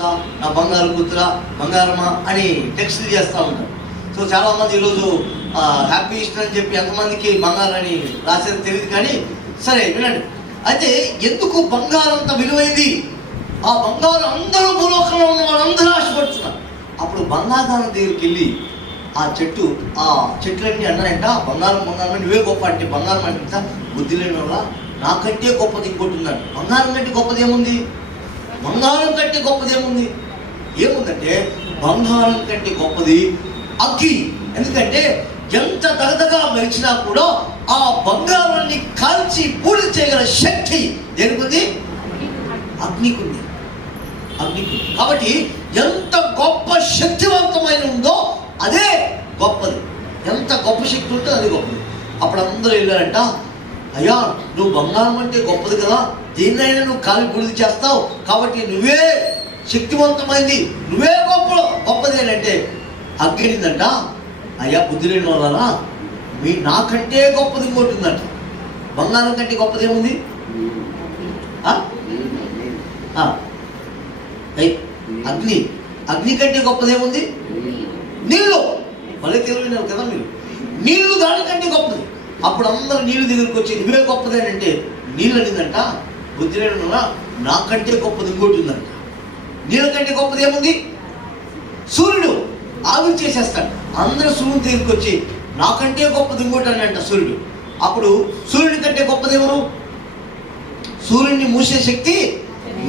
నా బంగారు కూతురా, బంగారమా అని టెక్స్ట్లు చేస్తూ ఉంటారు. సో చాలామంది ఈరోజు హ్యాపీ ఈస్టర్ అని చెప్పి ఎంతమందికి బంగారం అని రాసేది తెలియదు. కానీ సరే వినండి, అయితే ఎందుకు బంగారం అంత విలువైంది? ఆ బంగారం అందరూ భూలోకంలో ఉన్న వాళ్ళందరూ ఆశపడుతున్నారు. అప్పుడు బంగారం దగ్గరికి వెళ్ళి ఆ చెట్లన్నీ అన్నాయంట, బంగారం నువ్వే గొప్ప అంటే, బంగారం అంటే బుద్ధి లేని వల్ల నాకంటే గొప్పది ఇంకోటి ఉందంట. బంగారం కంటే గొప్పది ఏముంది? బంగారం కంటే గొప్పది ఏముంది? ఏముందంటే బంగారం కంటే గొప్పది అగ్గి. ఎందుకంటే ఎంత దగదగా మెరిచినా కూడా ఆ బంగారాన్ని కాల్చి పూడి చేయగల శక్తి దేనికుంది? అగ్నికుంది. కాబట్టి ఎంత గొప్ప శక్తివంతమైన ఉందో అదే గొప్పది. ఎంత గొప్ప శక్తి ఉంటే అది గొప్పది. అప్పుడు అందరూ వెళ్ళారంట, అయ్యా నువ్వు బంగారం అంటే గొప్పది కదా, దేన్నైనా నువ్వు కాలి బూడిద చేస్తావు, కాబట్టి నువ్వే శక్తివంతమైంది, నువ్వే గొప్పది అని అంటే అగ్గినిందంట, అయ్యా బుద్ధి లేని వాళ్ళ నాకంటే గొప్పది ఇంకోటి ఉందంట. బంగారం కంటే గొప్పది ఏముంది? అగ్ని కంటే గొప్పది ఏముంది? నీళ్ళు. మళ్ళీ తెలియలేదు కదా మీరు, నీళ్లు దానికంటే గొప్పది. అప్పుడు అందరూ నీళ్ళు దగ్గరికి వచ్చి నువ్వే గొప్పది అని అంటే నీళ్ళు అనిందంట, బుద్ధి లేని నాకంటే గొప్పది ఇంకోటి ఉందంట. నీళ్ళ కంటే గొప్పది ఏముంది? సూర్యుడు ఆవిరి చేసేస్తాడు. అందరూ సూర్యుని దగ్గరికి వచ్చి నాకంటే గొప్పది ఇంకోటి అని అంట సూర్యుడు. అప్పుడు సూర్యుడి కంటే గొప్పది ఎవరు? సూర్యుడిని మూసే శక్తి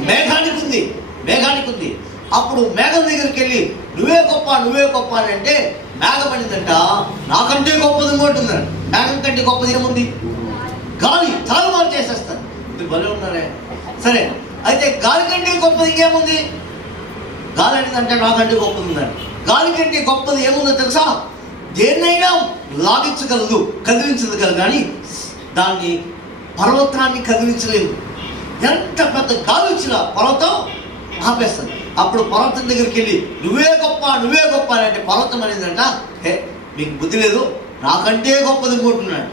మేఘానికి ఉంది. అప్పుడు మేఘం దగ్గరికి వెళ్ళి నువ్వే గొప్ప అని అంటే మేఘం అనిందంట, నాకంటే గొప్పది ఇంకోటి ఉందంట. మేఘం కంటే గొప్పది ఏముంది? గాలి. తారుమారు చేసేస్తాను. ఇది భలే ఉన్నారే. సరే, అయితే గాలి కంటే గొప్పది ఇంకేముంది? గాలి అనిందంటే నాకంటే గొప్పది ఉందంట. గాలి కంటే గొప్పది ఏముందో తెలుసా? దేన్నైనా లాగించగలదు, కదిలించగలదు, కానీ దాన్ని పర్వతాన్ని కదిలించలేదు. ఎంత పెద్ద గాలి వచ్చినా పర్వతం ఆపేస్తుంది. అప్పుడు పర్వతం దగ్గరికి వెళ్ళి నువ్వే గొప్ప అని అంటే పర్వతం అనేదంట, మీకు బుద్ధి లేదు, నాకంటే గొప్పది ఇంకోటున్నాడు.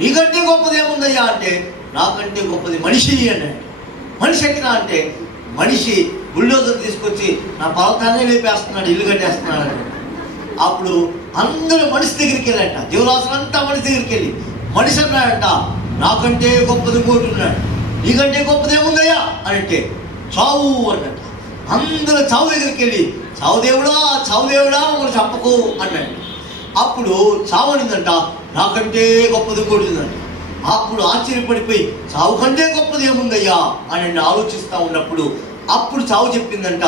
నీకంటే గొప్పది ఏముందయ్యా అంటే నాకంటే గొప్పది మనిషి అన్నాడు. మనిషి ఎట్లా అంటే మనిషి బుల్డోజర్ తీసుకొచ్చి నా పర్వతాన్ని లేపేస్తున్నాడు, ఇల్లు కట్టేస్తున్నాడు. అప్పుడు అందరూ మనిషి దగ్గరికి వెళ్ళాట, జీవరాశులంతా మనిషి దగ్గరికి వెళ్ళి మనిషి అన్నాడంట, నాకంటే గొప్పది ఇంకోటి ఉన్నాడు. నీకంటే గొప్పది ఏముందయ్యా అని అంటే చావు అన్నట్ట. అందరూ చావు దగ్గరికి వెళ్ళి చావు దేవుడా మమ్మల్ని చంపకు అన్నాడు. అప్పుడు చావు అనిందంట, నాకంటే గొప్పది ఇంకోటి ఉందంట. అప్పుడు ఆశ్చర్యపడిపోయి చావు కంటే గొప్పది ఏముందయ్యా అని ఆలోచిస్తూ ఉన్నప్పుడు అప్పుడు చావు చెప్పిందంట,